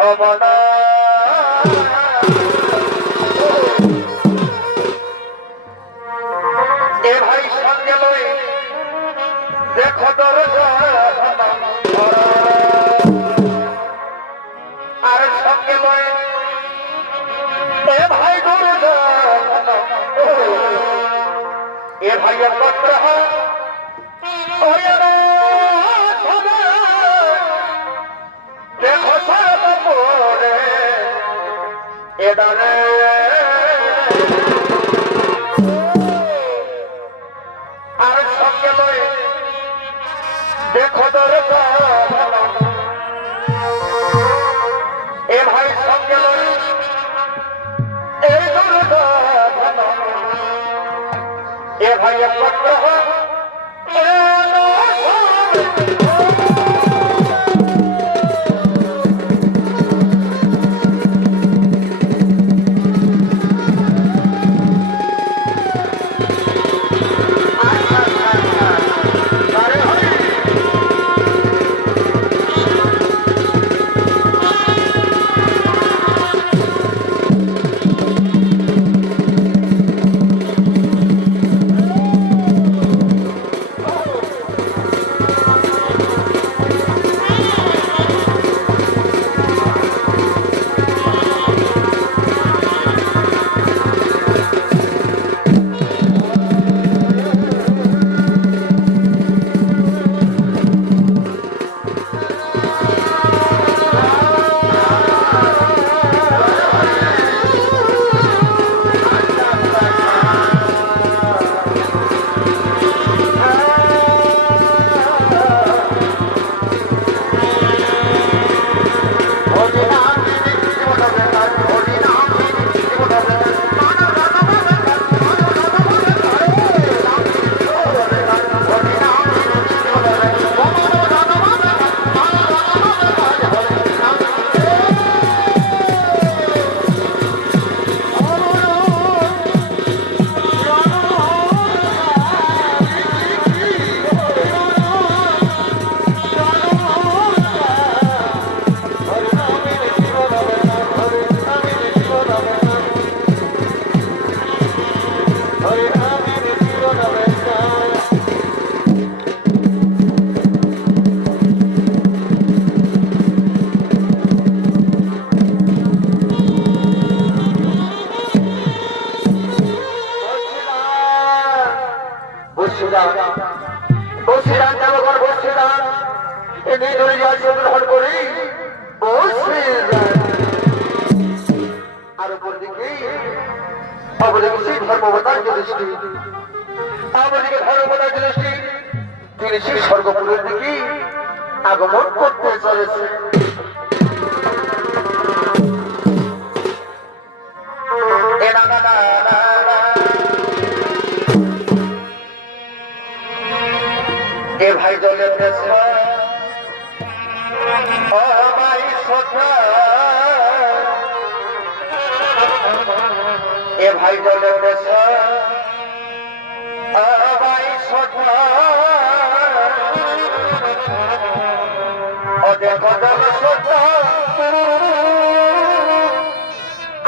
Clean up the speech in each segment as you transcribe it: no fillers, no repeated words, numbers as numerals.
অবনা এ ভাই সঙ্গে লই দেখো দরজা আর সঙ্গে লই এ ভাই দরজা এ ভাই পত্র দেখো সব পরে এদারে আর সঙ্গে লই দেখো দরজা এ ভাই সঙ্গে লই এই দরজা এ ভাই পত্র স্বর্গপুরের দিকে আগমন করতে চলেছে। এ ভাই জলের দেশে এ ভাই জলের দেশে দেখো জল সোজা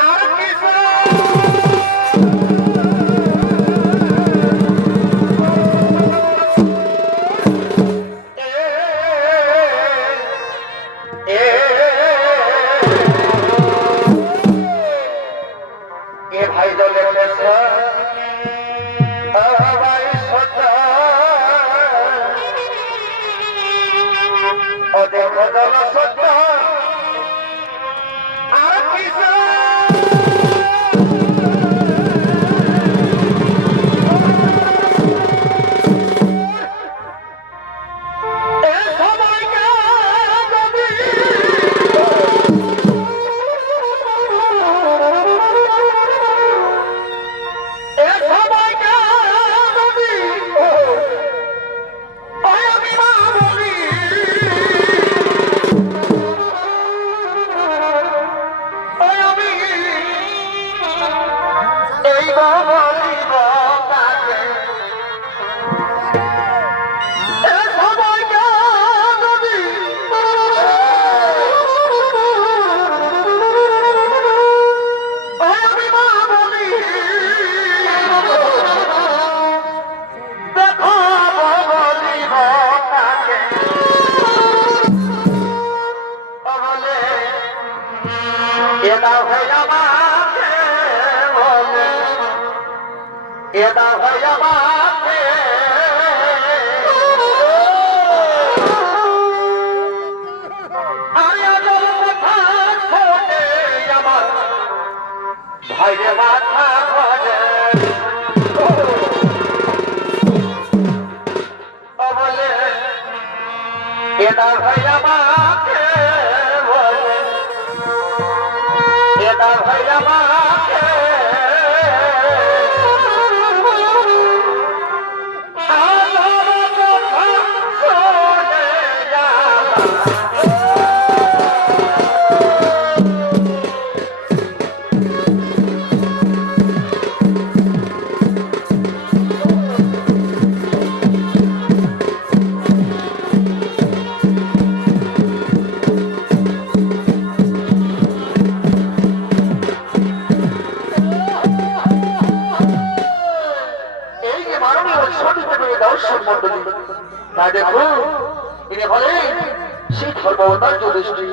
আর কিছু এ ভাই জলের দেশে দেখো জল সোজা আর কিছু এটা ভাই আমাকে বলে এটা ভাই আমাকে ভাইরে মাথা ঘরে বলে এটা ভাই আমাকে বলে এটা ভাই আমাকে দেখো ইনি বলে সেই ধর্মবতার যুধিষ্ঠি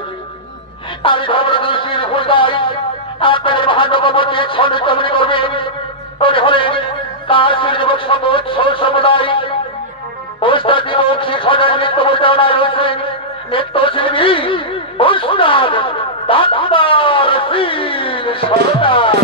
আর ধর্মযুধিষ্ঠির হৃদয় আপনাদের মহানগমকে ছন্দিতমনি করবে উনি হলেন কাশীর যুবক সমুদায় ওস্তাদ যুবক শিক্ষণের নৃত্য পরিচালনায় রয়েছেন নৃত্যশিল্পী ওস্তাদ ডাক্তার শ্রীল সরকার।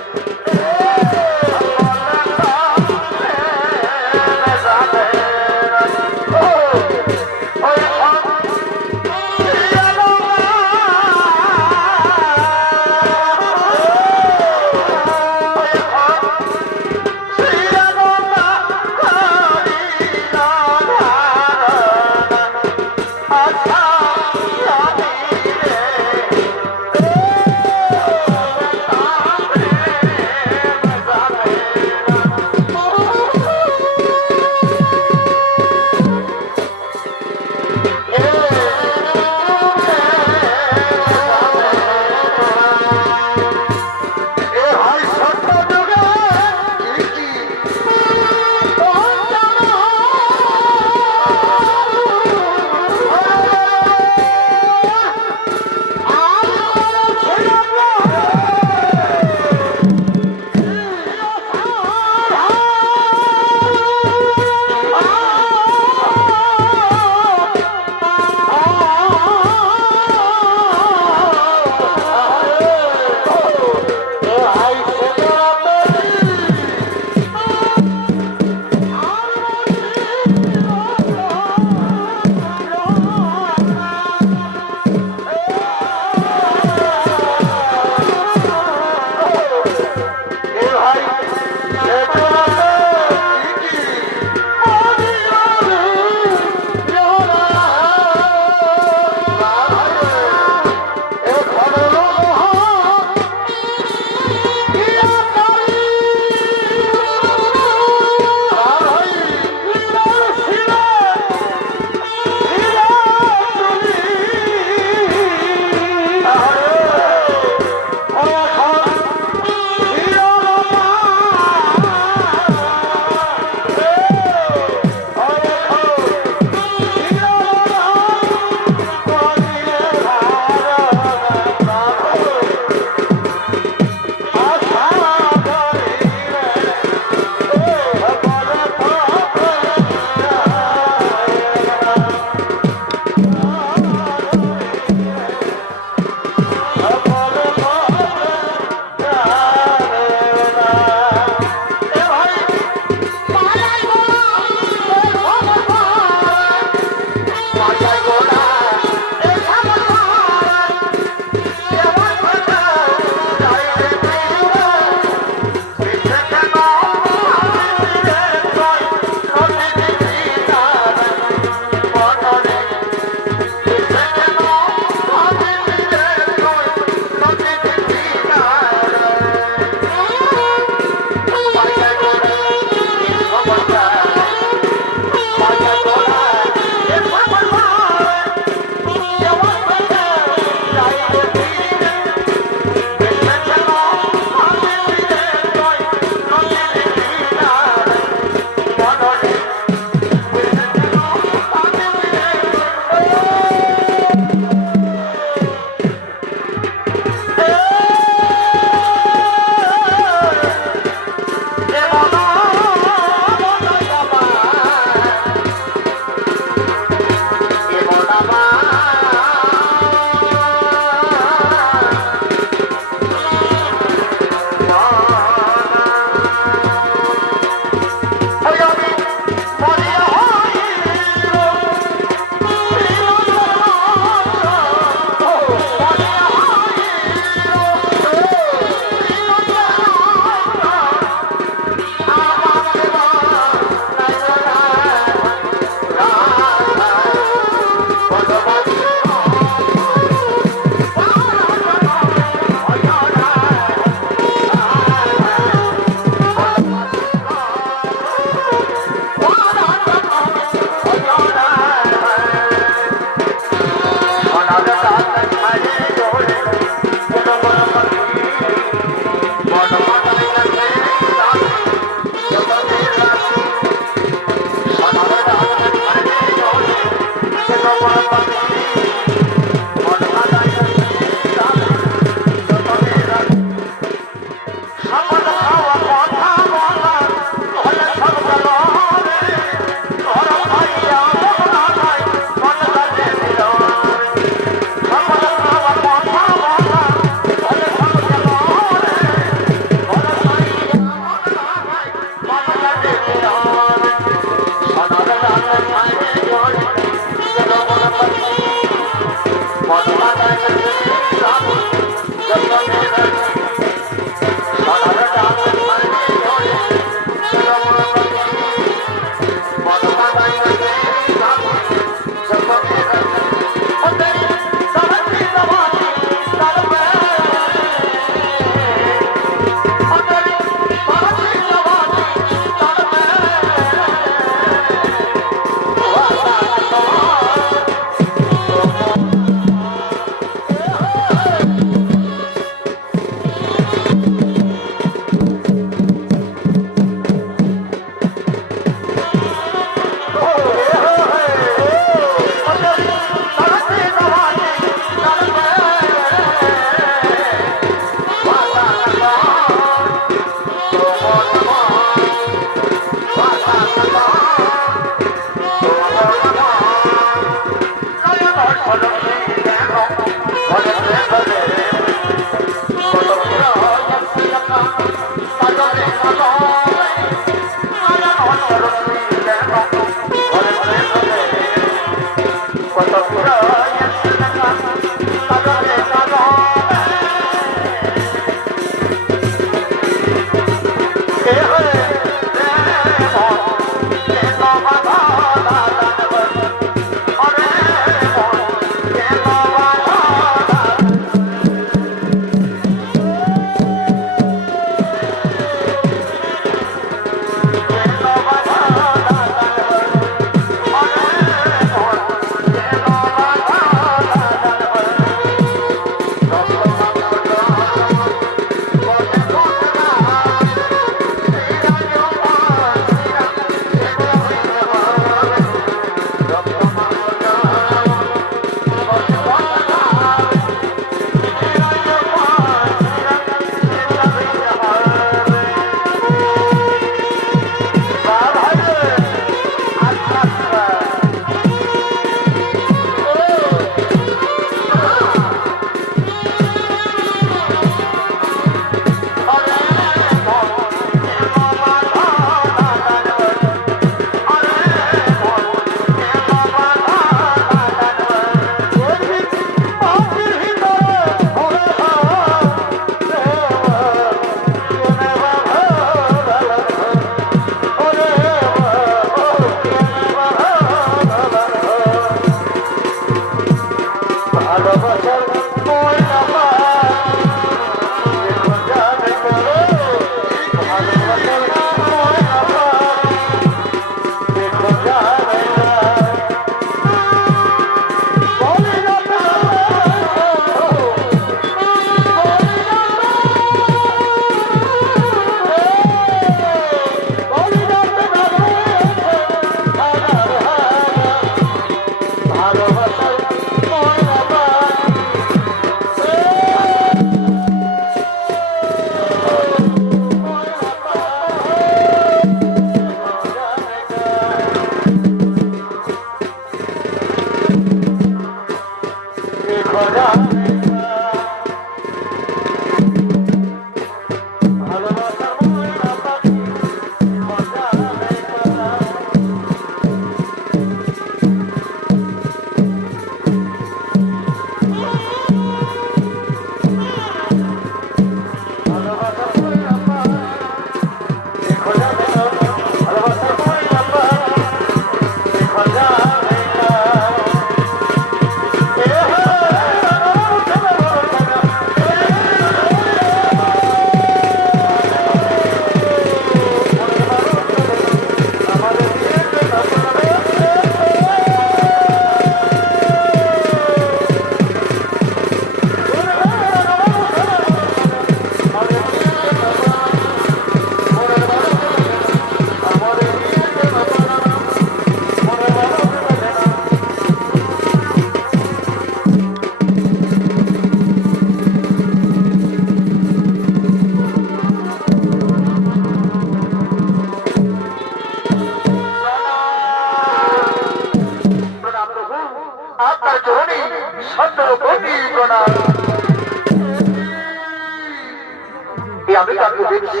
আমি তাকে দেখছি,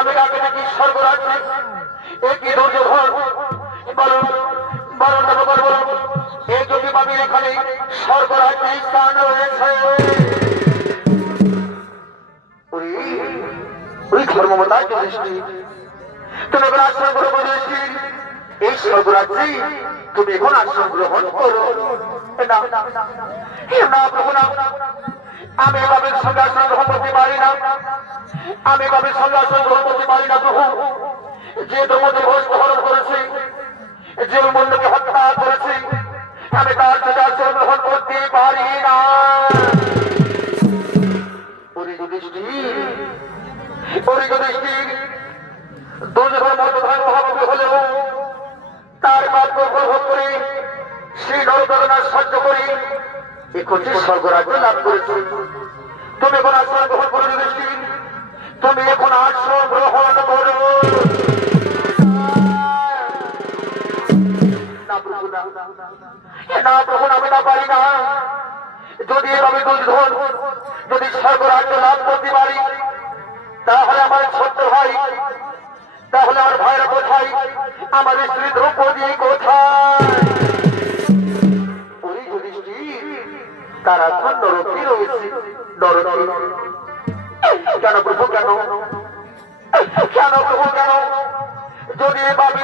আমি তাকে দেখি স্বর্গরাজ্যে একই দুর্যোধন। বলো বারণ দেব করবো এই যদি পাবি এখানে স্বর্গরাজ্যে স্থান রয়েছে। ওই ধর্মমতার দৃষ্টি তুমি এখন আশ্রম গ্রহণ করেছি এই স্বর্গরাজ্যে তুমি এখন আশ্রম গ্রহণ করো না প্রভু না আমি বাবের সঙ্গে আশ্রম গ্রহণ করতে পারি না আমি বাবের সঙ্গে আশ্রম গ্রহণ করতে পারি না প্রভু যে তোমাকে ভোজ হরণ করেছে যে মন্ডকে হত্যা করেছে আমি তার সাথে আশ্রম গ্রহণ করতে পারি না। হলেও তার বাক্য গ্রহণ করে সেই নরকরণা সহ্য করে এখন যে স্বর্গরাজ্য লাভ করেছে তুমি এখন আশ্রয় গ্রহণ করো দৃষ্টি তুমি এখন আশ্রয় গ্রহণ করো না প্রভু আমি না পারি না যদি আমি দুর্ধন যদি স্বর্গরাজ্য লাভ করতে পারি তাহলে আমার ছোট্ট ভাই তাহলে আমার ভাইরা কোথায় আমার স্ত্রী দ্রৌপদী কোথায় ওই যুধিষ্ঠির তারা এখন নরকে রয়েছে নরকে কেন প্রভু কেন কেন প্রভু কেন যদি বাবি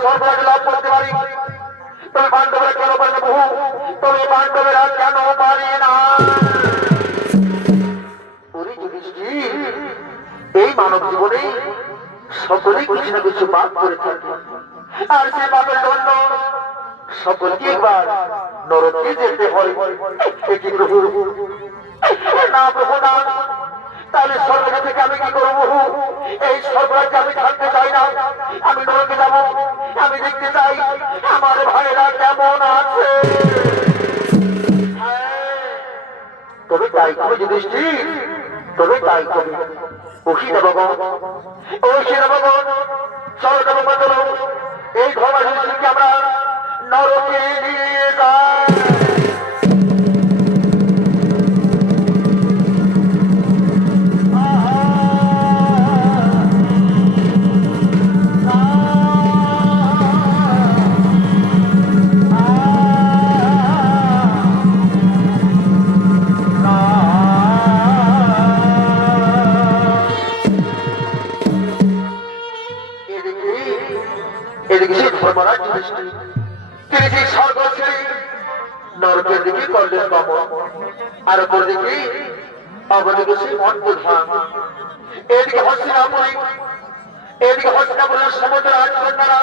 স্বর্গরাজ্য লাভ করতে পারি তবে পাণ্ডবেরা কেন পারে না প্রভু তবে পাণ্ডবেরা কেন পারে না ওই যুধিষ্ঠির এই মানব জীবনে সকলেই কিছু না কিছু পাপ করে থাকে আর সে পাপের জন্য সকলকে একবার নরকে যেতে হয় এটি প্রভু না প্রভু না তাহলে স্বর্গ থেকে আমি কি করবো এই স্বর্গরাজ্যে আমি থাকতে চাই না আমি নরকে যাবো আমি দেখতে চাই আমার ভাইরা কেমন আছে তবে তাই তুমি যুধিষ্ঠির তবে তাই তুমি ওষিদা ভগবান ওষিদা ভগবান চলো দেব চলো এই ঘর যুধিষ্ঠিরকে আমরা নরকে নিয়ে যাই। নরকের দিকে করলেন গমন আর ওপর দিকে অবদিকে সেই অদ্ভুত ভাঙ এদিকে হস্তিনাপুরী এদিকে হস্তিনাপুরের সমুদ্র আটকন্যারা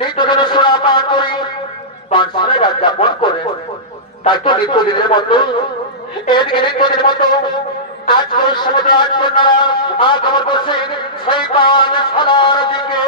নিত্যদিন সোনা পান করে পাঁচশনে রাত যাপন করে তাই তো নিত্যদিনের মতো এদিকে নিত্যদিনের মতো আজকের সমুদ্র আটকন্যারা আগমন করছে সেই পানশালার দিকে।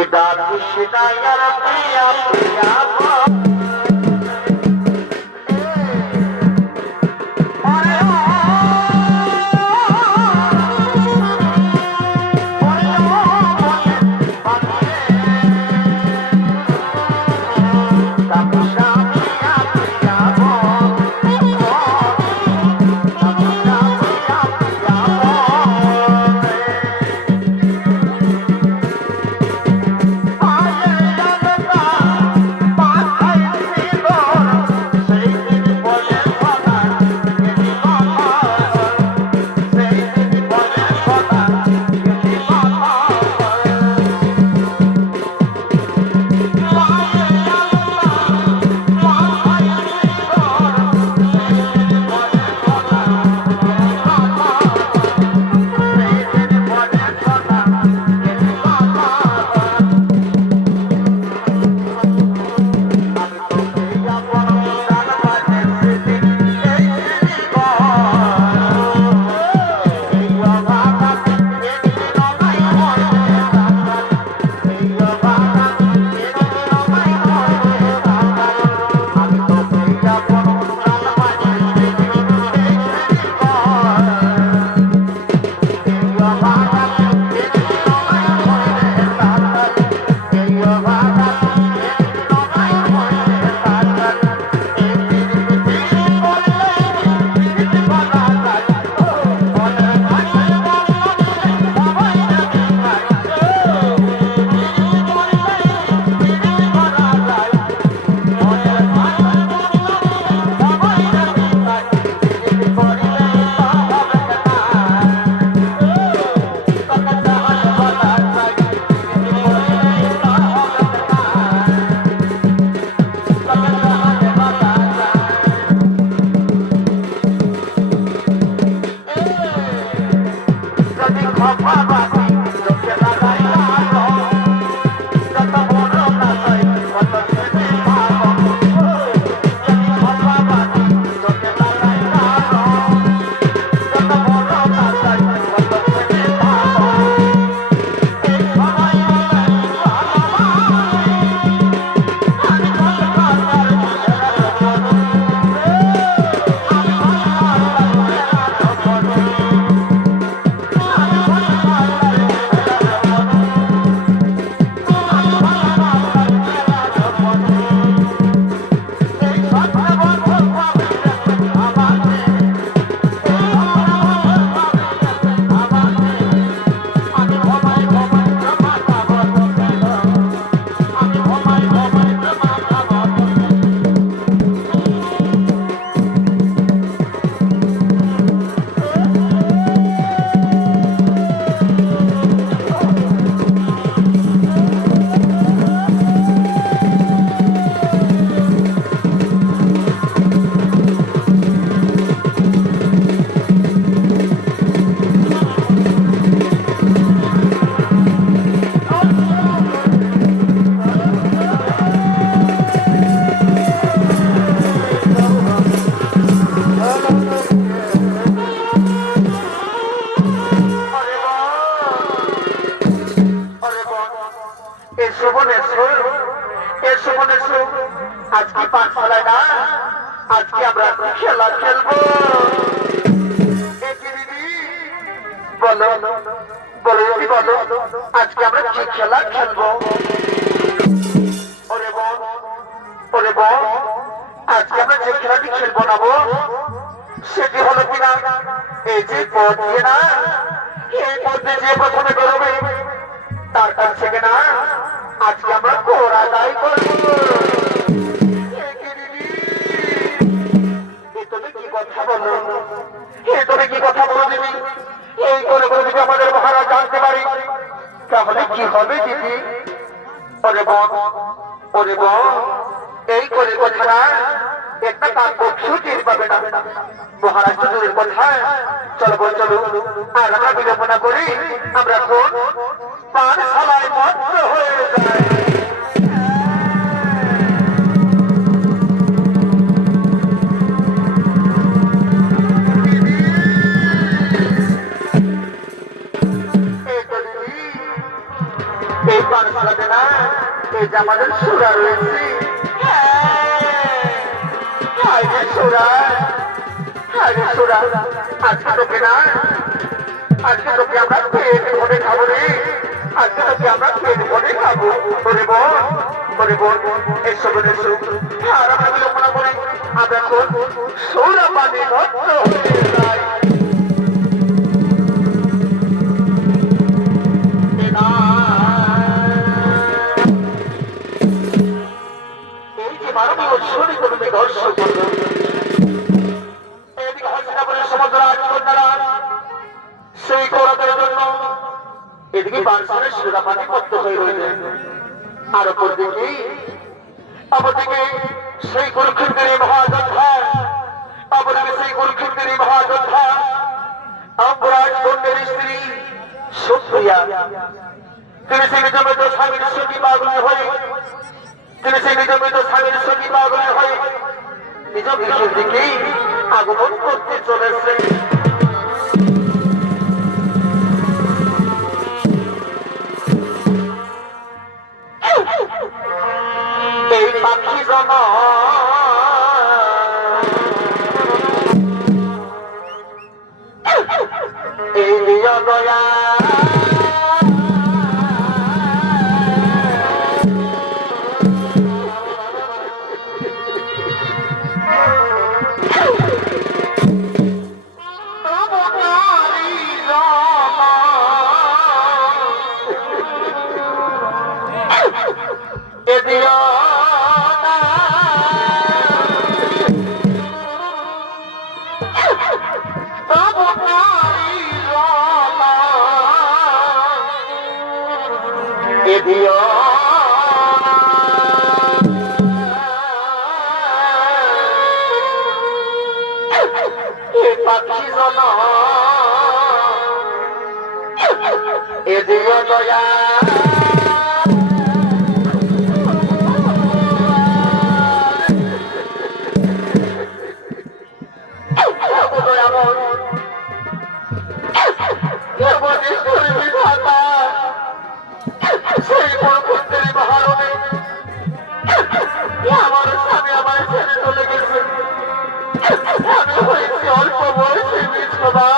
এটা সেটাই আর প্রিয়া প্রিয়া আজকে পাঠশালায় না, আজকে আমরা খেলা খেলবো। বলো বলো বলো, আজকে আমরা কি খেলা খেলবো? ওরে বল, ওরে বল, আজকে আমরা যে খেলাটি খেলবো না সেটি হলো কিনা এই যে পথ দিয়ে না, এই পথে যে প্রথমে বেরোবে তার কাছ থেকে না আজকে আমরা ঘোড়া দায়ী করবো। তুমি কি কথা বলো, তুমি কি কথা বলো দিদি? এই করে করে যদি আমাদের মহারাজ জানতে পারি তাহলে কি হবে দিদি? ওরে বল, ওরে বল, এই করে কথা না একটা কাক ছুটির পাবে না। মহারাজ তো দূরের কথা, চলো বল চলো, আর আমরা বিড়ম্বনা করি, আমরা এখন পাঠশালায় মগ্ন হয়ে যাই। এই পাঠশালাতে যে আমাদের সুরা রয়েছে, আগে সুরা, আগে সুরা, আজকে তোকে না, আজকে তোকে আমরা পেট ভরে খাবো রে, আজকে তোকে আমরা পেট ভরে খাবো। বলে বোন, বলে বোন, এসো বোন এসো। আর আমরা বিলম্বনা করে আমরা কোন সৌরা পানি ভক্ত হয়ে যাই। এই যে মানবীয় শরীর তুমি দর্শন করবে, এদিকে হস্তিনাপুরের সমুদ্র রাজকন্যারা সেই কৌরবের জন্য এদিকে বানসারের সুরাপানি মত্ত হয়ে রইল। আর অপরদিকে সেই কুরুক্ষেত্রের মহাযোদ্ধা, অপরদিকে সেই কুরুক্ষেত্রের মহাযোদ্ধা অপরাজ কন্যের স্ত্রী সুপ্রিয়া, তিনি সেই নিযমিত স্বামীর সঙ্গী পাগল হয়ে, তিনি সেই নিযমিত স্বামীর সঙ্গী পাগল হয়ে নিজ গৃহের দিকে আগমন করতে চলেছে। এই পাখি জমা এই দিয়া দয়া পাখি জন এ দিও দয়া আমার স্বামী আমার ছেড়ে চলে গেছে, আমি হয়েছি অল্প বয়সে বিধবা।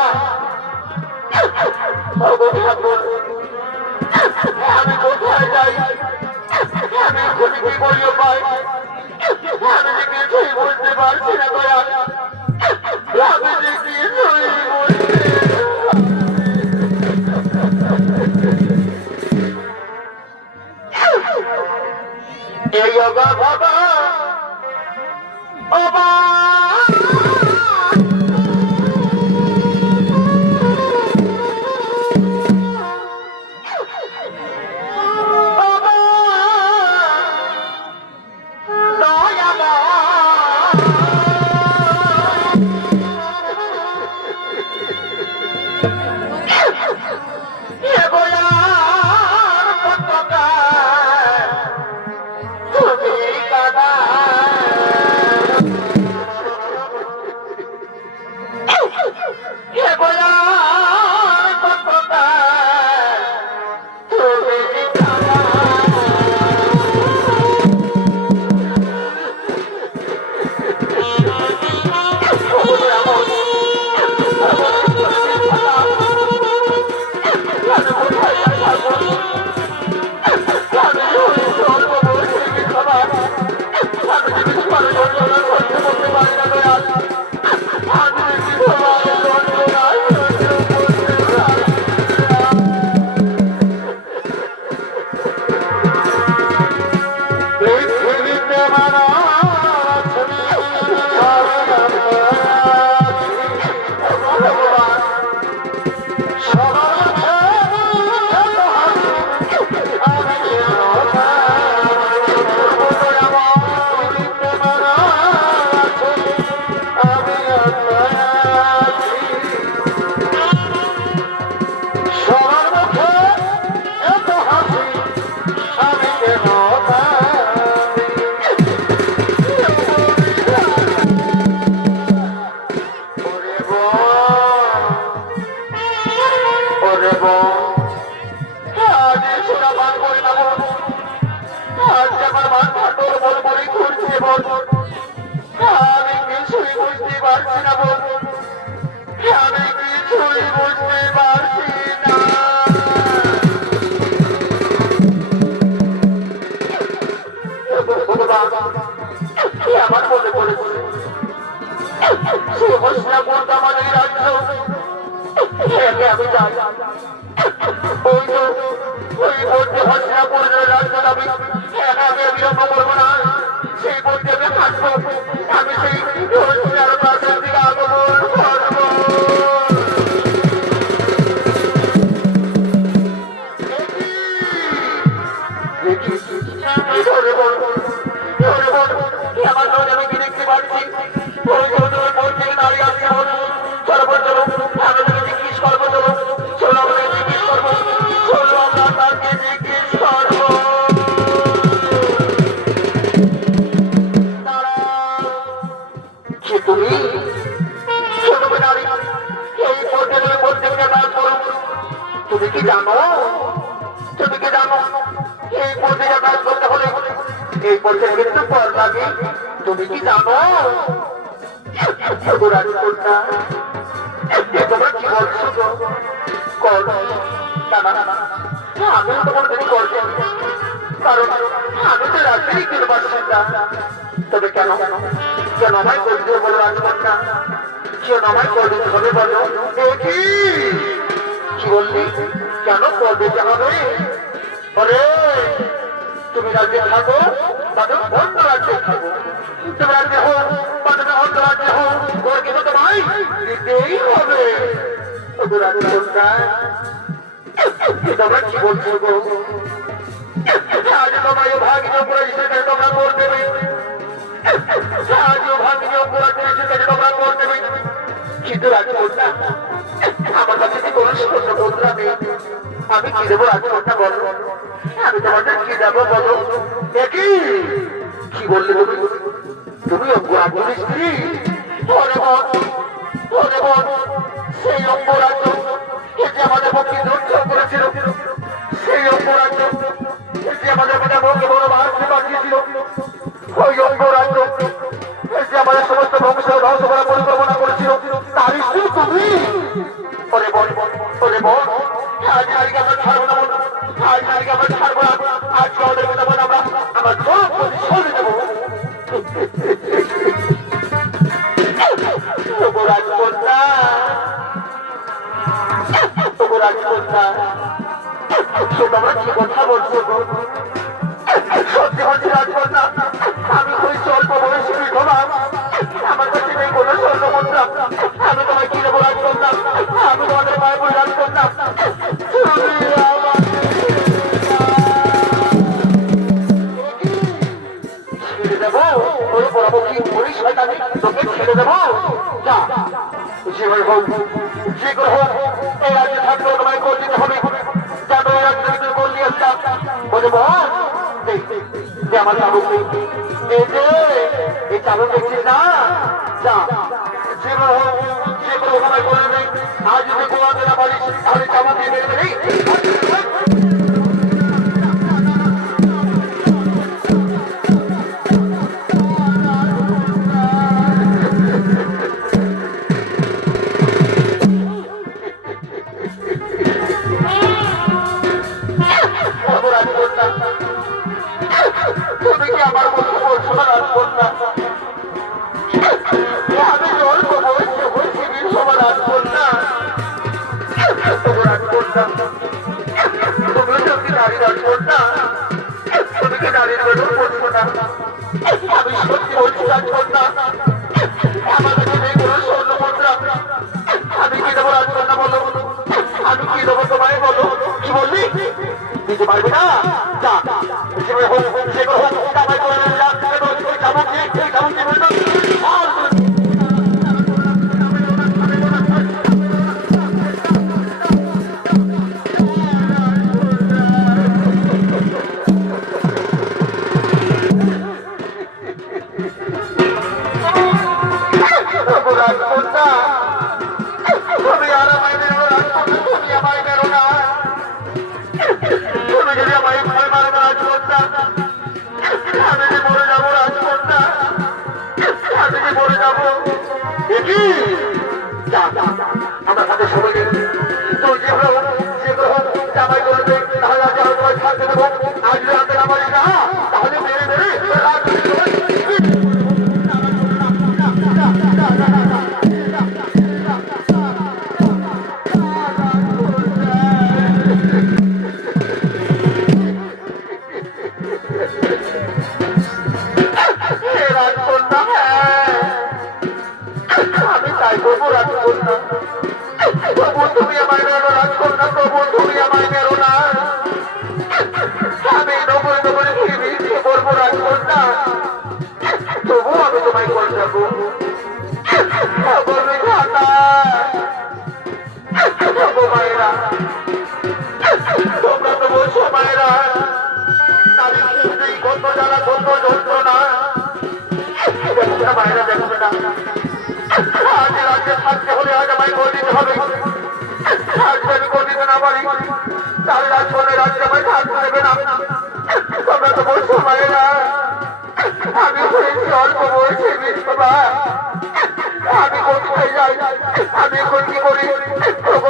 বোন, আমি কিছুই বুঝতে পারছি না বোন, আমি কিছুই বুঝতে পারছি না। আমার মনে পড়েছে সে হস্তিনাপুর আমাদের রাজ্য, আমি যাই ওই তো ওই বলতে হস্তিনাপুরের রাজ্য আমি বিলম্ব করবো না, সেই বলতে আমি থাকবো, আমি সেই হস্তিনার প্রাসাদ থেকে আগমন করবো। আমার নয় আমি কি দেখতে পাচ্ছি ওই বোন থেকে দাঁড়িয়ে আসছে বোন, চলো বোন চলো, আমি তোকে জিজ্ঞেস করবো, চলো চলো আমাকে জিজ্ঞেস করবো, চলো আমরা তাকে জিজ্ঞেস করবো। তুমি এই পথে তুমি প্রত্যেকটা কাজ করো, তুমি কি জানো, তুমি কি জানো এই পথে কাজ করতে হলে এই পথে কিন্তু পর লাগে, তুমি কি জানো? তোমরা কি বলছো আমি তোমার যদি করছি, কারণ আমি তো রাত্রি কিনে পাচ্ছি না। তবে কেন কেন আমায় করতে বলো রাজকন্যা, কেন আমায় করতে হবে বলো? কি বললি, কেন করতে হবে? আরে তুমি রাজ্যে থাকো, তাদের অন্য রাজ্যে থাকো, তুমি রাজ্যে হোক বা তুমি অন্য রাজ্যে হোক, ওর কিন্তু তোমায় দিতেই হবে। তোমরা কি বলছো গো? আজ তোমায় ভাগ্য পরিষেবা তোমরা করতে হবে, আজও ভাগ্য পরিষেবা তোমরা করতে হবে, কিন্তু রাজকন্যা আমার কাছে কি কোনো স্পষ্ট বন্ধুরা নেই, আমি কি দেবো রাজকন্যা বলো, আমি তোমাদের কি দেবো বলো? কি বললে তুমি, তুমি অঙ্গরাজ্যের স্ত্রী? সেই অঙ্গরাজ্য যে আমাদের পক্ষে যুদ্ধ করেছিল, সেই অঙ্গরাজ্য যে আমাদের মধ্যে মুখে বড় বাড়তে পাঠিয়েছিল, ওই অঙ্গরাজ্য যে আমাদের সমস্ত বংশ ধ্বংস করার পরিকল্পনা করেছিল, তার স্ত্রী তুমি? ওরে বল ওরে বল, আজ নারীকে আমরা ছাড়বো না, আজ নারীকে আমরা ছাড়বো না, আজকে আমাদের কথা বলে আমরা আমার সব প্রতিশোধ দেবো। রাজকন্যা রাজকন্যা তোমরা কি কথা বলছো? সত্যি হচ্ছে রাজকন্যা, আমি ওই স্বল্প বয়সী বিধবা, আমার কাছে নেই কোনো স্বর্ণ মুদ্রা, আমি তোমায় কি দেবো রাজকন্যা? আমি তোমাদের মায়ের বই রাজকন্যা, ছেড়ে দেবো? ওই পরবর্তী ওই শয়তানি তোকে ছেড়ে দেবো? যা যে হোক যে করে হোক এই রাজ্যে থাকলেও তোমায় করে দিতে হবে, যাতে ওই রাজ্যের ভিতরে করলি একটা বলে বল যে আমার চালক এই যে এই চালক দেখছিস না, যা যে করে হোক যে করে ওখানে করে দেবে, আজ যদি গোয়াতে না পারিস তাহলে চামা দিয়ে বেড়ে দেবে। তুমি কি আমার কথা বলছো না রাজকন্যা? আমি অল্প বয়সে বলছি সবার রাজকন্যা, রাজকন্যা দেখি যা আমরা তাদের সবাই তুই যে হলো সেগুলো জামাই করবে তাহলে আজ আমি তোমায় থাকতে দেবো আজ যদি আনতে না পারিস না তাহলে মেরে মেরে আমি তাই করবো রাজকন্যা তবু তুমি আমায় মেরো রাজকন্যা তবু তুমি আমায় মেরো না আমি নবরে নবরে ফিরে বলবো রাজকন্যা তবু আমি তোমায় করে যাবো বলবে মায়েরা তোমরা তো বলছো মায়েরা তাদের ক্ষেত্রেই কত জ্বালা কত যন্ত্রণা দেখবে না মায়েরা দেখবে না আজ রাজ্যে থাকতে হলে আজ আমায় করে দিতে হবে আজ আমি করে দিতে না পারি তাহলে রাজকন্যা রাজ্যে আমায় থাকতে দেবে না তোমরা তো বলছো মায়েরা আমি হয়েছি অল্প বয়সে বিধবা আমি কোথায় যাই আমি এখন কি করি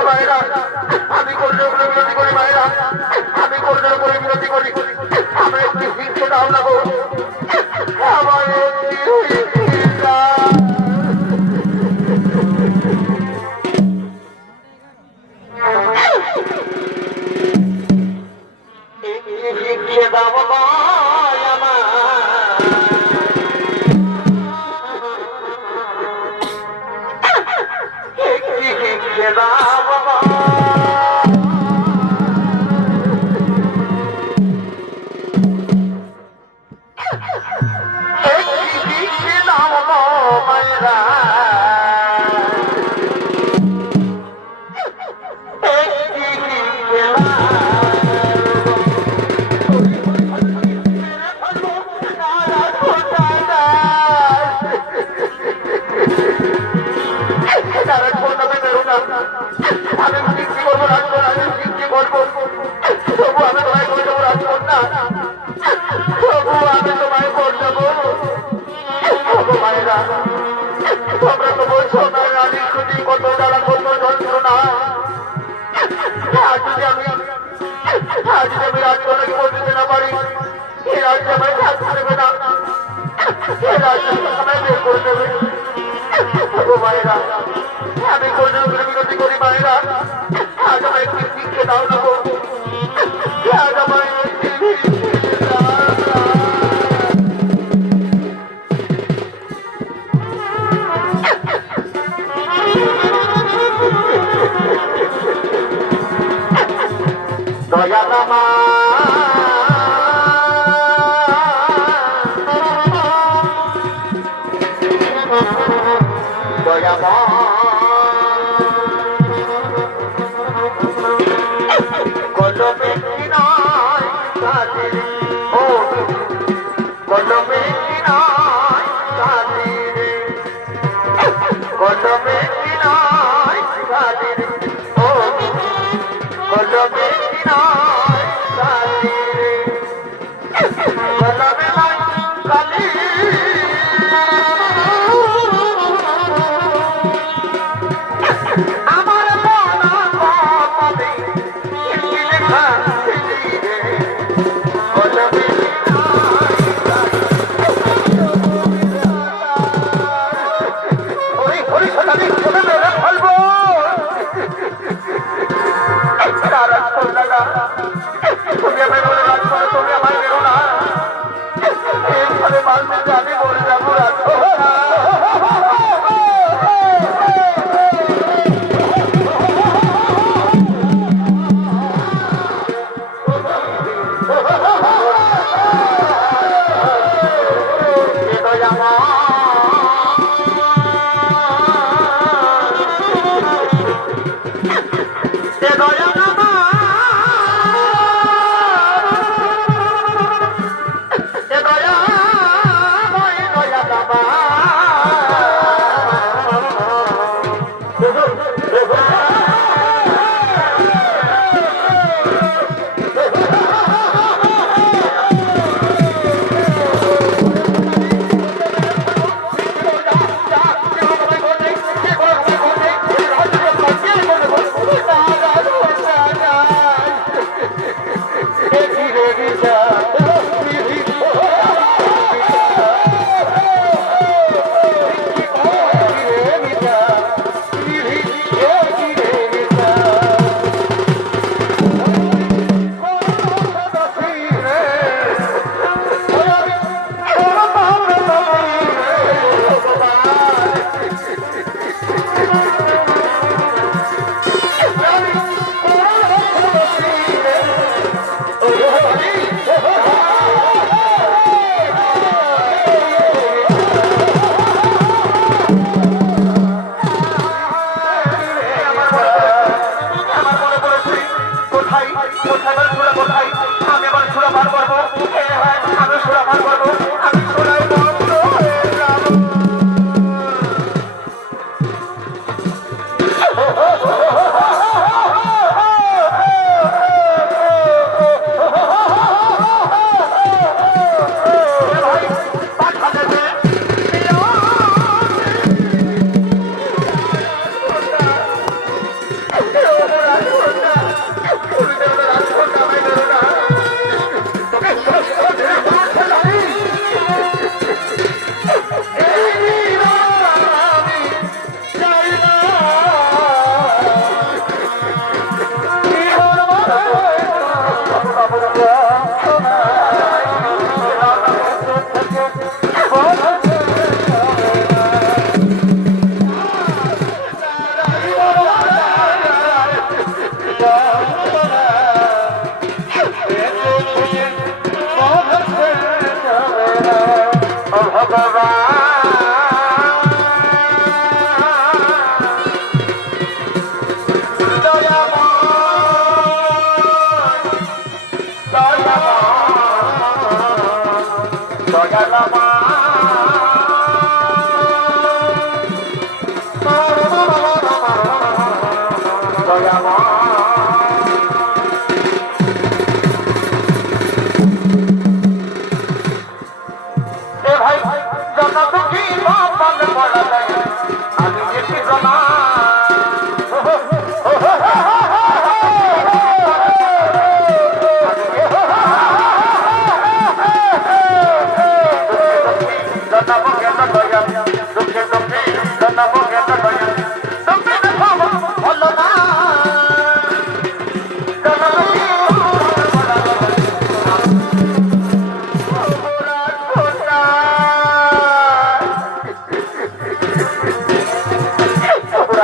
মায়েরা আমি করলে বিরতি করি মায়েরা আমি করলে করে বিরতি করি আমার একটি শিক্ষা দাও না গো আমার শিক্ষা দাও তোমরা তো বলছো না রানী খুঁজি কত জ্বালা কত যন্ত্রণা আজ যদি আমি রাজকন্যাকে বলতে না পারি এই রাজ্যে আমায় থাকতে দেবে না এই রাজ্য আমায় বের করে দেবে মায়েরা আমি কোনো বিরতি করি মায়েরা আজ আমায় একটি শিক্ষা দাও না আজ আমায় দয়ালামা দয়ামা কলমে কি নয় কাদের ও কলমে কি নয় কাদের কলমে কি নয় কাদের ও কলমে কি নয় কাদের কলমে নয় কাদের আমার মনা কপালে কি লেখা রে কলমে ওই ওই সদানি কোনে মেরে ফেলবো তারা সোনাগা তুমি আমায় বলে রাজ করো তুমি আমায় মেরো না এইভাবে মারতে আমি মরে যাবো রাখো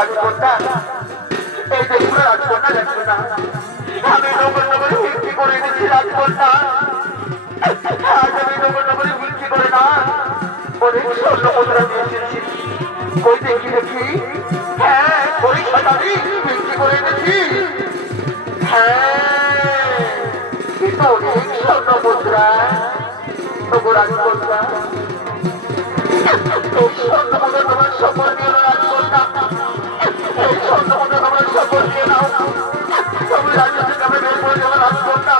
রাজকন্যা, এই যে পুরো রাজকন্যা দেখছো না, আমি নগর নগরে বিক্রি করে এনেছি রাজকন্যা। আজ আমি নগর নগরে বিক্রি করে না অনেক স্বর্ণ মুদ্রা দিয়ে এসেছি। কই দেখি দেখি, হ্যাঁ ওই সাদারি বিক্রি করে এনেছি। হ্যাঁ কিন্তু অনেক স্বর্ণ মুদ্রা। নগর রাজকন্যা, এই স্বর্ণ মুদ্রা তোমার সকল নিয়ে রাজকন্যা, এই স্বর্ণ মুদ্রা তোমার সকল নিয়ে নাও। তুমি রাজ্য থেকে আমি বের করে দেবো রাজকন্যা,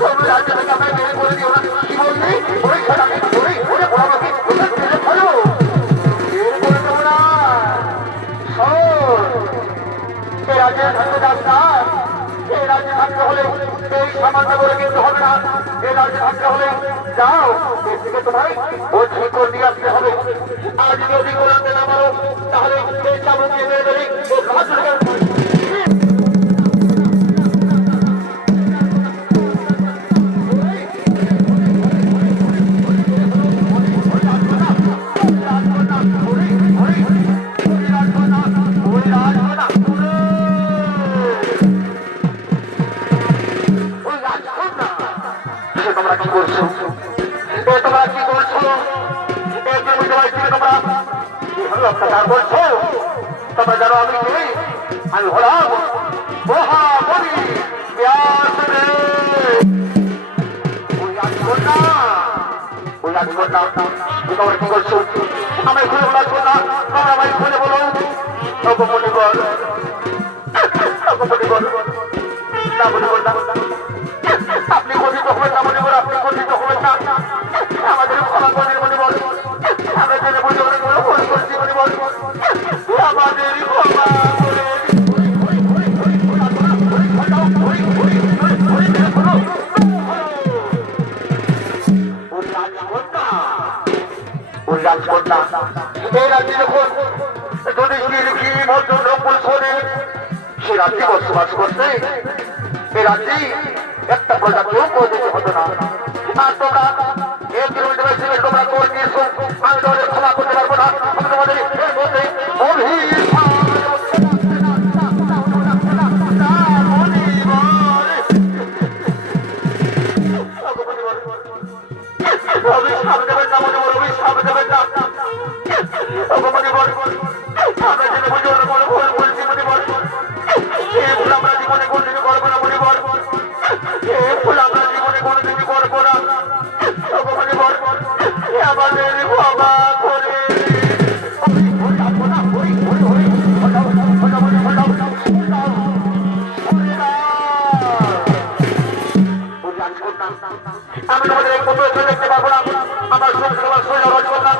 তুমি রাজ্য থেকে আমি বের করে দিও না। কি বললি? ওই সাদারি ওই ওরে বড়াকে কোথায় ফেলে ফেলো, বের করে দেবো না। শোন, এই রাজ্যে থাকতে ডাক্তার, এই রাজ্যে থাকতে হলে এই সামান্য বলে কিন্তু হবে না। এই রাজ্যে থাকতে হলে যাও এর থেকে তোমার অধিকর নিয়ে আসতে হবে। আর যদি অধিকর আনতে না পারো তাহলে এই চাবুকে মেরে দেবে। তোমরা কি করছো? তোমরা কি করছো? এই জমি জমাই থেকে তোমরা কিভাবে অত্যাচার করছো? তোমরা জানো আমি কে? আমি হলাম মহাবলী ব্যাসদেব। ওই রাজকন্যা, ওই রাজকন্যা তোমরা কি করছো? আমি খুলে রাজকন্যা, তোমরা ভাই খুলে বলো। অপমনি বল, অপমনি বল, না বলি বল না। আপনি গঠিত হবেন না মনে বল, আপনি গঠিত হবেন না। আমাদের ক্ষমা করে মনে বল, আমরা জেনে বুঝে অনেক বড় ভুল করছি মনে বল, আমাদের ক্ষমা করে। এই রাজ্যে যখন যদি ভদ্র নকুল শোনে সে রাজ্যে বসবাস করতে, এই রাজ্যে একটা প্রজা কেউ করে দিতে হতো না। আর তোমরা এক কিলোমিটার হিসেবে তোমরা করে নিয়েছো, আমি তোমাদের ক্ষমা করতে পারবো না। আমি তোমাদের এর মধ্যে অভিশাপ দেবেন না মনে বল, অভিশাপ দেবেন না। আমরা জেনে বুঝে অনেক বড় ভুল বলছি মনে বল, এই ভুল আমরা জীবনে কোনদিনই করবো না মনে বল, এই ভুল আমরা জীবনে কোনদিনই করবো না মনে বল। আমাদের ক্ষমা করে আমি তোমাদের এই কত দেখতে পারবো না। আমার সঙ্গে তোমার সোজা রাজকন্যা,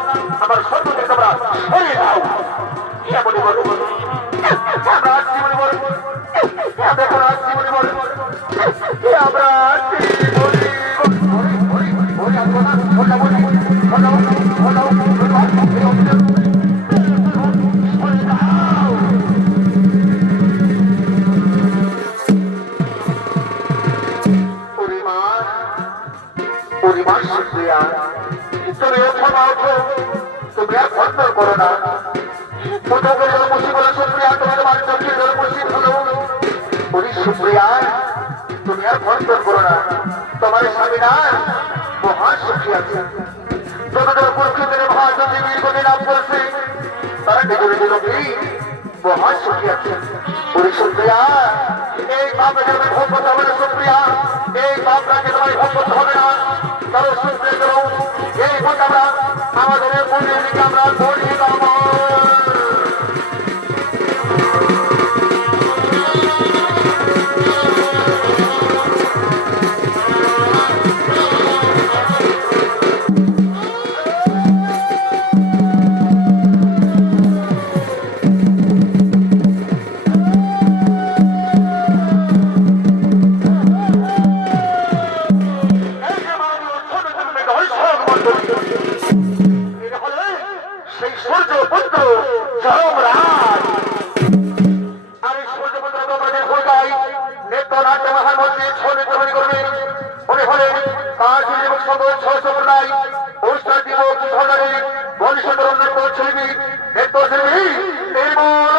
আমার সত্যকে তোমরা সরিয়ে দাও। মনে বল, আমরা আসছি মনে বল, আমরা এখন আসছি মনে বল, আমরা আসছি পরিমাণ সুপ্রিয়া, তুমি ক্ষমা ওঠো, তুমি আর খন্দন করো না। প্রথমে জলমসি বলে সুপ্রিয়া, তোমার বাড়ির চোখে জলমসি হলো। উনি সুপ্রিয়া, তুমি আর খন্দন করো না। তোমার স্বামী না মহান সুখী আছে। যতজন কুরুক্ষেত্রের মহাযুদ্ধে বীরগতি লাভ করেছে তারা নিজের লোকে মহান সুখী আছে। উনি সুপ্রিয়া, এই বাপকে তুমি ভোগ করতে হবে না সুপ্রিয়া, এই বাপটাকে তোমায় ভোগ করতে হবে না। চলো সুপ্রিয়া চলো, এই ভোট আমরা আমাদের মনের দিকে আমরা করি সেই সূর্যপুত্র যমরাজ। আর এই সূর্যপুত্র তোমাদের কলকায় নেত্রনাট্য মহার মধ্যে ছড়ে তৈরি করবে। মনে হলে কাজ এবং সঙ্গ ছয় অনুষ্ঠান দিব সরকারি বংশধর নৃত্য শিল্পী, নৃত্য শিল্পী নির্মল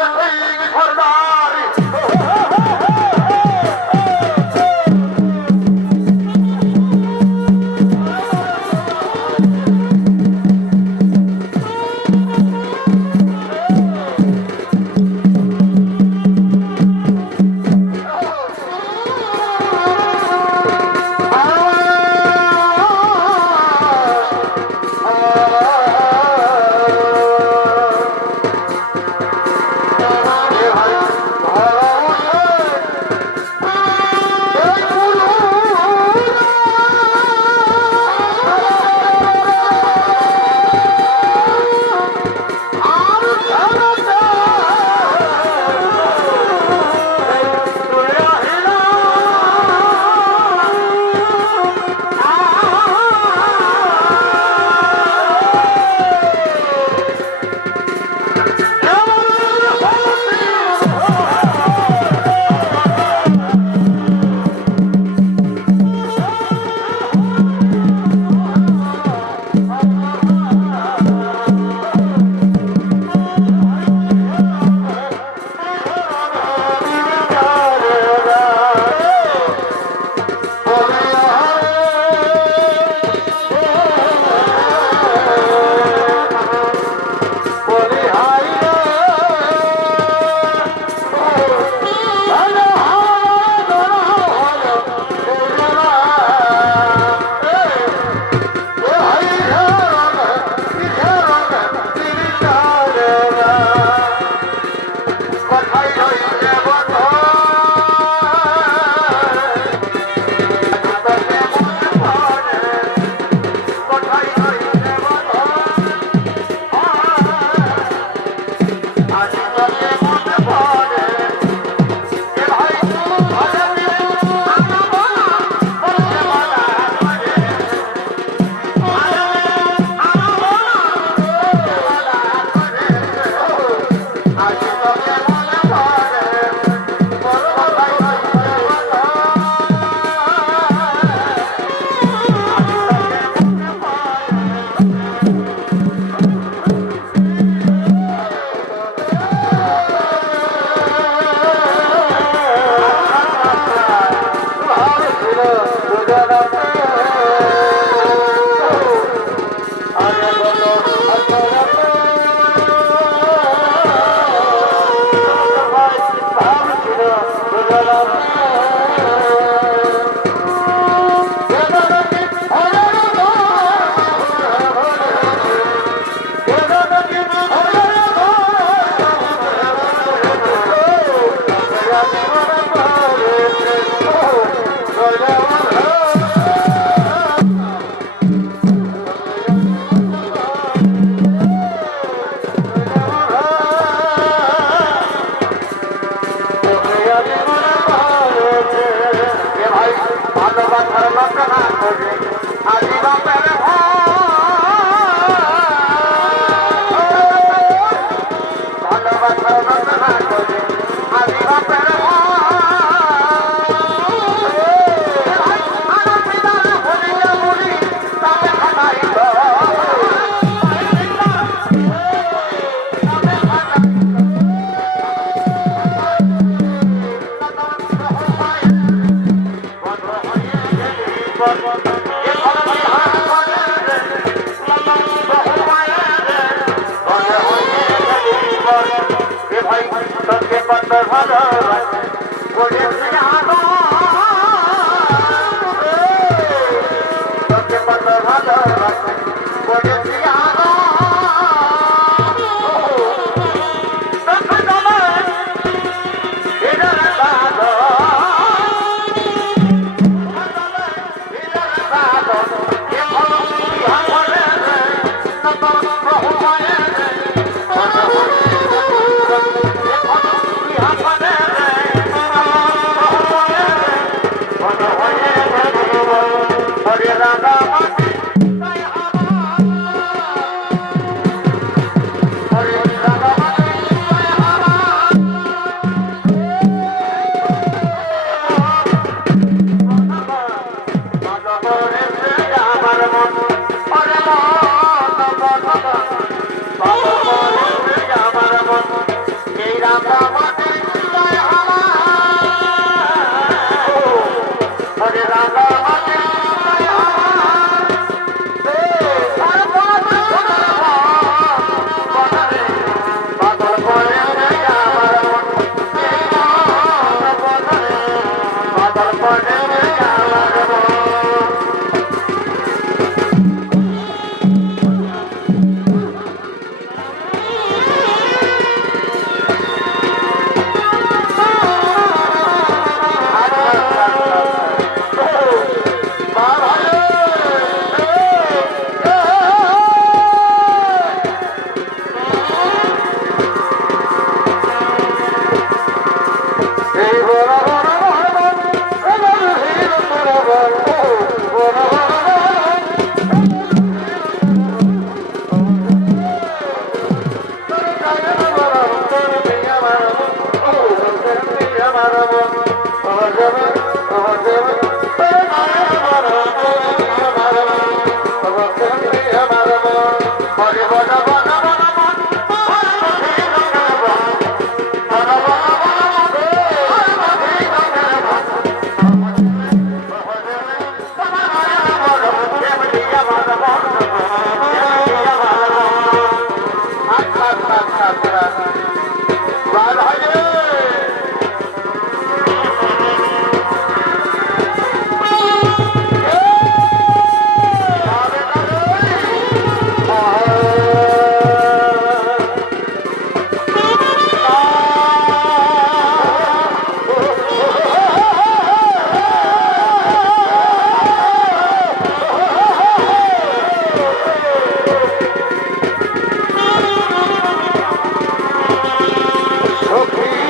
সখী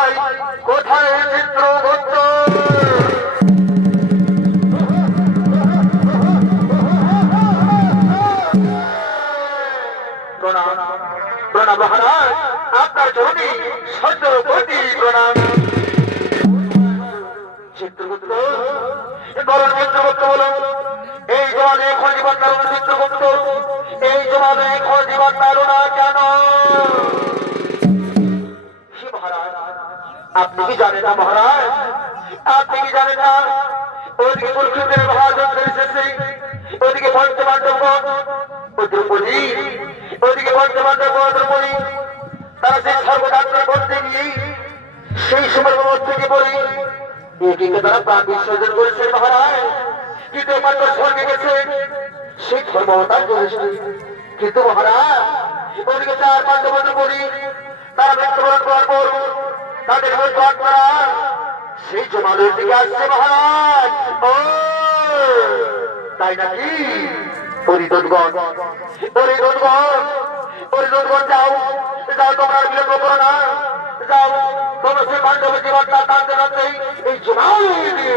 কোথায় কোথায় চিত্রগুপ্ত? প্রণাম প্রণাম মহারাজ, আপনার চরণে সদ্য কোটি প্রণাম। চিত্রগুপ্ত বলুন, চিত্রগুপ্ত বলুন, এই জমানে খোঁজিবার কারণ? চিত্রগুপ্ত এই জমানে খোঁজিবার কারণ কেন? মহারাজ আপনি কি জানেন না? মহারাজ আপনি কি জানেন না? ওদিকে কুরুক্ষেত্রের মহাযজ্ঞ এসেছে, ওদিকে পঞ্চপাণ্ডব, দ্রৌপদী, ওদিকে পঞ্চপাণ্ডব দ্রৌপদী, তারা সেই সর্বযাত্রা করতে গিয়ে সেই সময় থেকে বলি এটিকে তারা প্রাণ বিসর্জন করেছে মহারাজ। কিন্তু মাত্র স্বর্গে গেছে, সেই ধর্মতার করেছে। কিন্তু মহারাজ ওদিকে চার পাণ্ডব দ্রৌপদী তারা মৃত্যুবরণ করার পর তাদের মৃত্যু আত্মারা সেই জমালের দিকে আসছে মহারাজ। ও তাই নাকি? পরিদোষগণ পরিদোষগণ পরিদোষগণ, যাও যাও, তোমরা বিলম্ব করো না, যাও তোমরা সেই পাণ্ডবের জীবনটা টানতে টানতে এই জমাল দিয়ে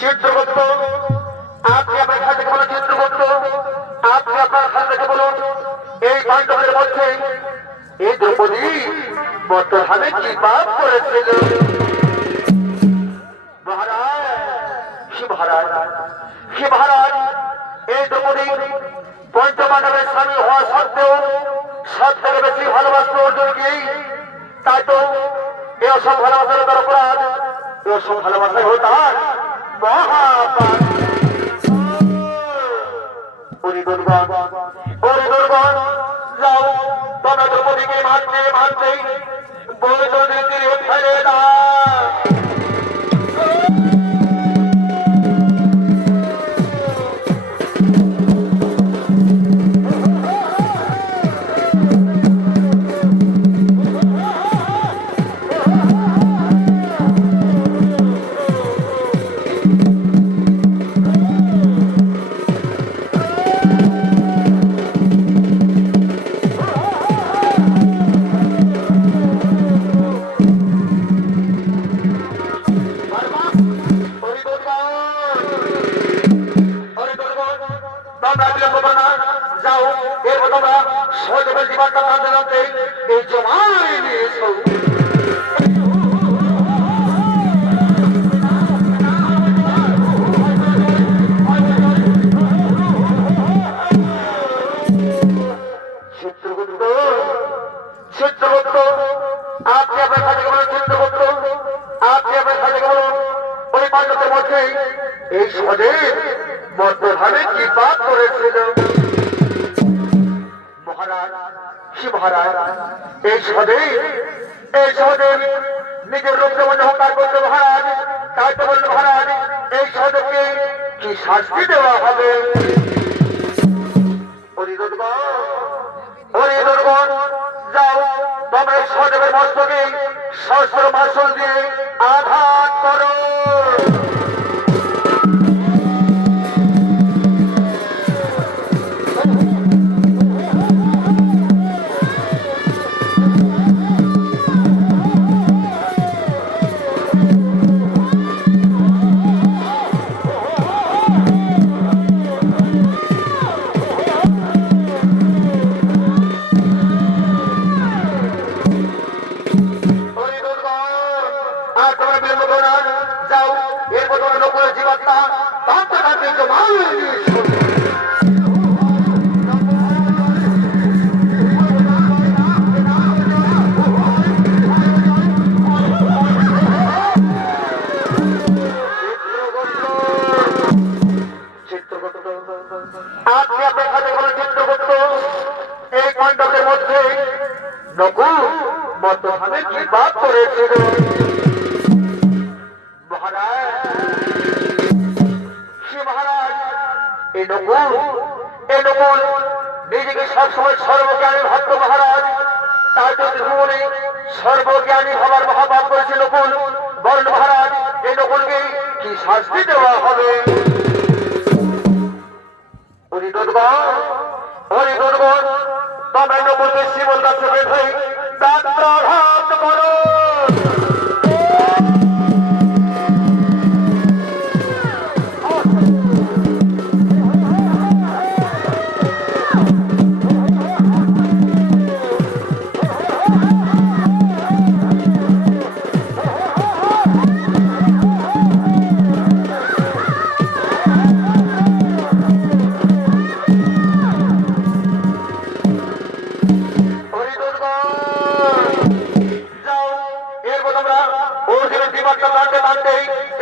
চিত্রগুপ্ত আপনি আপনার খাল থেকে বলুন। চিত্রগুপ্ত আপনি আপনার খাল থেকে বলুন, এই পাণ্ডবের মধ্যে এই দ্রৌপদী বর্তমানে কি পাপ করেছিল? মহারাজ মহারাজ মহারাজ এই দ্রৌপদী পঞ্চপাণ্ডবের স্বামী হওয়া সত্ত্বেও সব থেকে বেশি ভালোবাসত অর্জুনকে। তাই তো এ সব ভালোবাসার তার অপরাধ, এ সব ভালোবাসায় হল তার মহাপাপ। পরিদুর্গণ যাও, তোমরা দ্রৌপদীকে মারতে মারতে বৈদুর্গের তীরে ফেলে দাও। যাও এরপর তোমরা সহজের জীবনটা টানতে টানতে এই জমায় নিয়ে এসো। চিত্রগুপ্ত চিত্রগুপ্ত আপনি আপনার সাথে বলুন। চিত্রগুপ্ত আপনি আপনার সাথে বলুন, ওই পাণ্ডবের মধ্যে এই সহজের বর্তমানে কি পাপ করেছিল? মহারাজ এই সহদেব নিজের রূপ যেমন অহংকার করতে মহারাজ, তাই তো বলল মহারাজ এই সহদেবকে কি শাস্তি দেওয়া হবে? হরিদুর্গণ যাও, তোমরা সহদেবের মস্তকে সহস্র মাসল দিয়ে আঘাত করো। যাও এরপর তোমার লোকের জীবনটা টানতে টানতে জমাল আপনি আপনার সাথে বলে চিত্রগুপ্ত এই পাণ্ডবের মধ্যে নকুল বর্তমানে কি পাপ করেছিল? এই নকুল নিজেকে সবসময় সর্বজ্ঞানী ভাবত মহারাজ। তার যদি ভুলে সর্বজ্ঞানী হবার মহাপাপ করেছে নকুল, বরং শাস্তি দেওয়া হবে। তবে নবুকে শিবর কাছে বেঁধে দাঁত করো।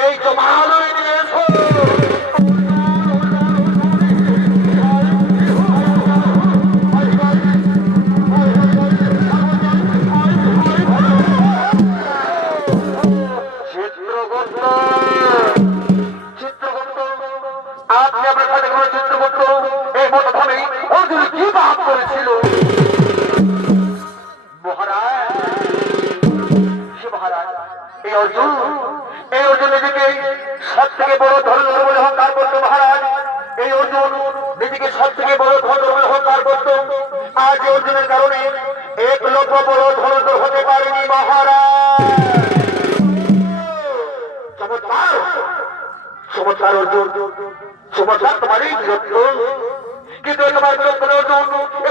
এই জমালয় নিয়ে এসো। আপনি আপনার সাথে কোনো চিত্রগুপ্ত এই মতভাবে অর্জুন কি পাপ করেছিল? এই অর্জুন নিজেকে সব থেকে বড় ধর্মের বলে অহংকার করতো। মহারাজ, এই অর্জুন নিজেকে সব থেকে বড় ধর্মের বলে অহংকার করতো। আজ এই অর্জুনের কারণে এক লোক বড় ধর্ম হতে পারেনি। মহারাজ, চমৎকার চমৎকার অর্জুন, চমৎকার তোমারই বীরত্ব। কিন্তু তোমার বীরত্ব অর্জুন,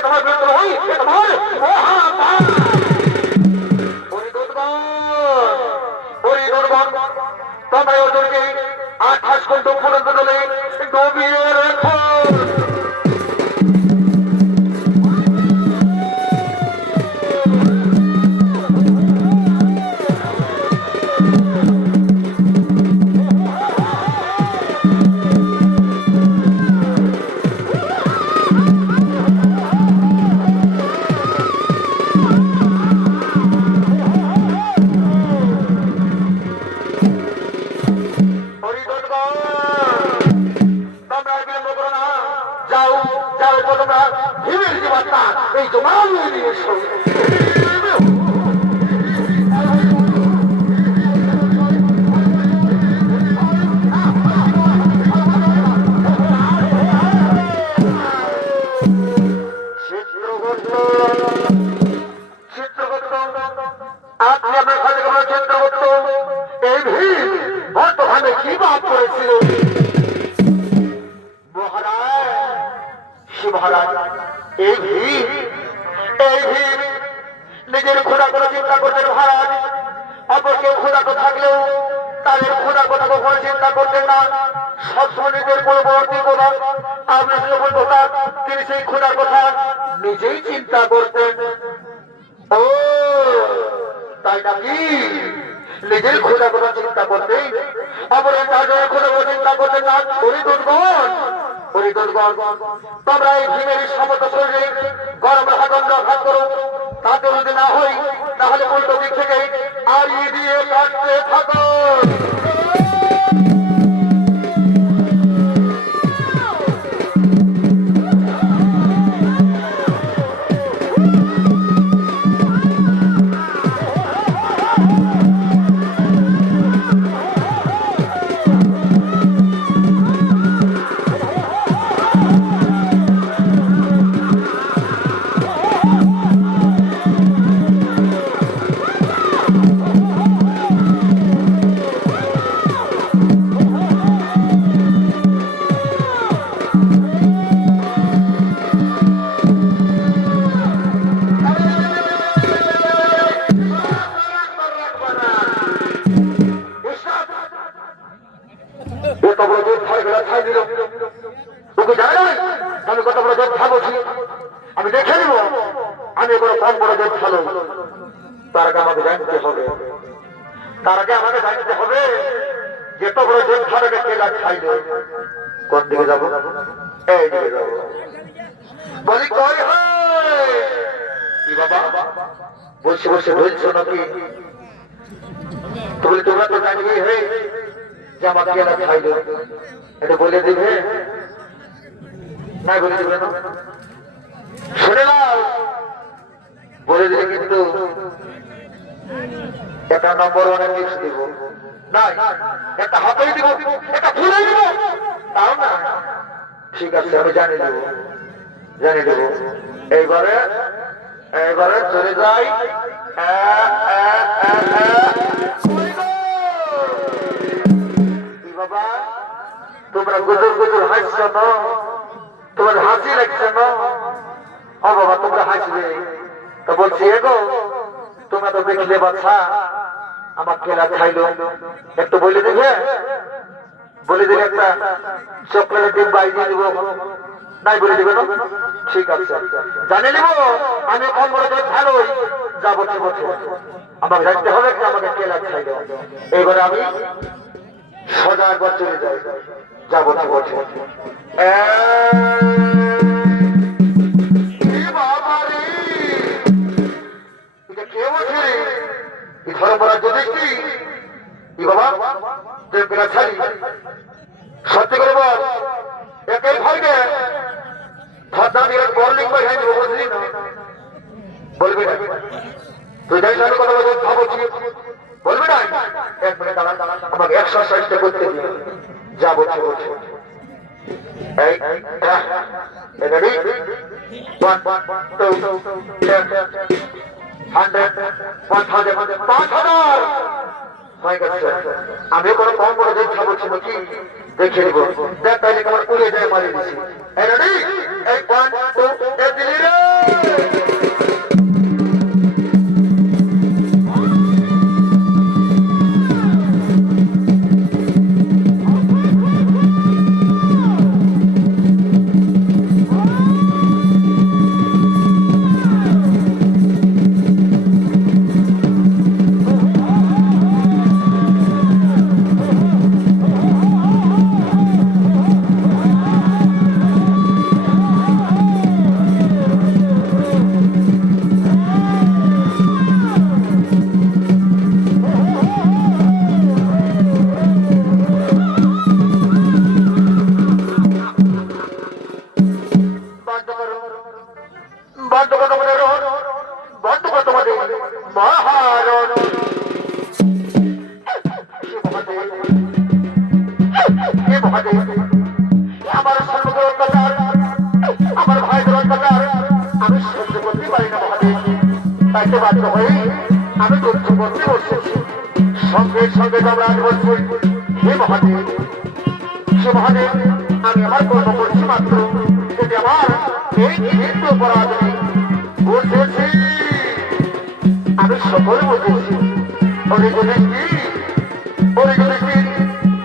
তোমার বীরত্ব নয়, তোমার অহংকার। তোমরা অর্জুনকে 28 ঘন্টা পর্যন্ত ডুবিয়ে রেখো। এই জমাল নিয়ে এসো। আপনি আপনার সাথে কোনো চিত্রগুপ্ত এই ভিড় বর্তমানে কি পাপ করেছিল? মহারাজ, এই ভিড় নিজের খোদা করে চিন্তা করতেন। মহারাজ, অপর কেউ খোদা তো থাকলেও তাদের খোদার কথা কখনো চিন্তা করতেন না। সবসময় নিজের পরবর্তী খোদা আপনার যখন খোদা, তিনি সেই খোদার কথা নিজেই চিন্তা করতেন। ও তাই নাকি? নিজের খোদা কথা চিন্তা করতেন, অপরের তাদের খোদা কথা চিন্তা করতেন না। তোমরা এই ভীমের সমস্ত শরীরে গরম হাতন রক্ষা করো। তাতে যদি না হই তাহলে উল্টো দিক থেকে আড়িয়ে দিয়ে কাটতে থাকো। আমি দেখে নিব আমি কোনো কম বড় জোর ভালো। তার আগে আমাকে জানতে হবে, যে তো বড় জোর ভালোকে কে গাছ খাইল। কোন দিকে যাবো? এই দিকে যাবো। বলি কই কি বাবা বসে বসে বলছো নাকি? তোমরা তো জানিয়ে হে যে আমাকে এরা খাইল, এটা বলে দিবে না? বলে দিবে না? শুনে নাও, বলে দিলে কিন্তু একটা নম্বর ওয়ানের মিক্স দিব নাই, একটা হাতেই দিব, একটা ফুলেই দিব, তাও না। ঠিক আছে, আমি জানিয়ে দেব। এইবারে এইবারে চলে যাই। বাবা তোমরা গুজর গুজর হাসছ না, তোমার হাসি লাগছে না? ও বাবা তোমরা হাসবে তো বলছি, এগো তোমরা তো দেখলে বাচ্চা আমার কেলা খাইলো, একটু বলে দেবে, বলে দিলে একটা চকলেটের ডিম বাইরে দিব, নাই বলে দেবে না? ঠিক আছে, জানে নেব আমি কম বলে ভালোই যাবো, ঠিক আছে আমাকে জানতে হবে কি আমাকে কেলা খাইলো। এবারে আমি সোজা একবার চলে যাই, যাবো, ঠিক আছে। সত্যি করে বল, একাই ভাইকে বলবি না? তুই যাই সাথে কথা বলবি, ভাবছি বলবি না? এক মিনিট দাঁড়া, আমাকে এক্সারসাইজটা করতে দিন, যাবো, ঠিক আছে। এই ready? 1 2 10 100 1000 5000 হয়ে গেছে। আমি কোনো কম বড় দেখা বলছি নাকি? দেখে নিব, দেখ তাহলে কেমন উড়ে যায় মারি দিছি। রেডি? এই 1 2 এই দিলি রে। আমার সর্বগ্র অত্যাচার, আমার ভাইদের অত্যাচার আমি সহ্য করতে পারি না মহাদেব। তাই তো বাধ্য হয়ে আমি যুদ্ধ করতে বসেছি। সঙ্গে সঙ্গে যমরাজ বলছি, হে মহাদেব, সে মহাদেব আমি আমার কর্ম করছি মাত্র, যদি আমার এই ক্ষেত্র অপরাধ নেই। বুঝেছি, আমি সকল বুঝেছি। ওরে যুধিষ্ঠির, ওরে যুধিষ্ঠির,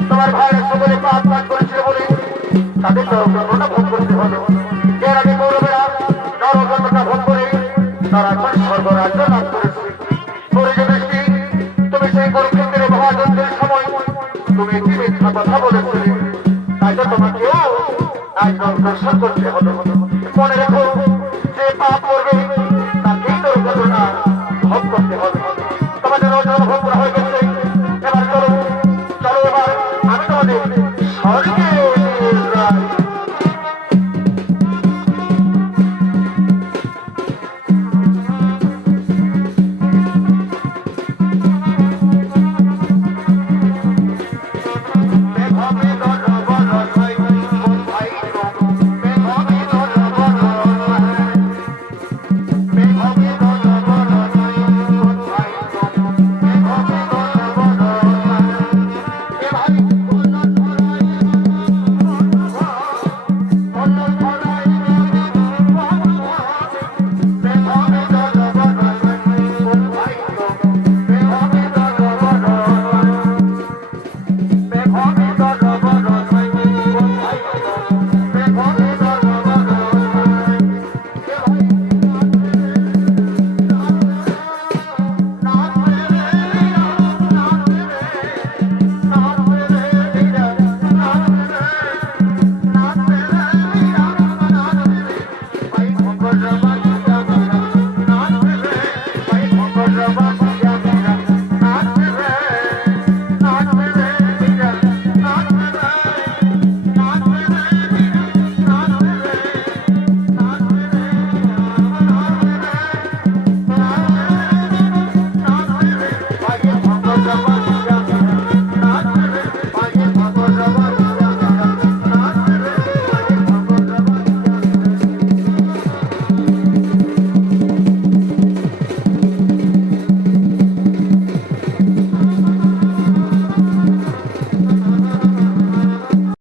তোমার ভাইয়ের সকলে পাপ কাজ করেছিল বলে তাদের নরকটা ভোগ করতে হলো। এর আগে কৌরবেরা নরকটা ভোগ করে তারা এখন স্বর্গরাজ্য লাভ করেছে। ওরে যুধিষ্ঠির, তুমি সেই কুরুক্ষেত্রের মহাযুদ্ধের সময় তুমি একটি মিথ্যা কথা বলেছিলে, তাই তো তোমাকেও আজ নরক দর্শন করতে হলো। মনে রেখো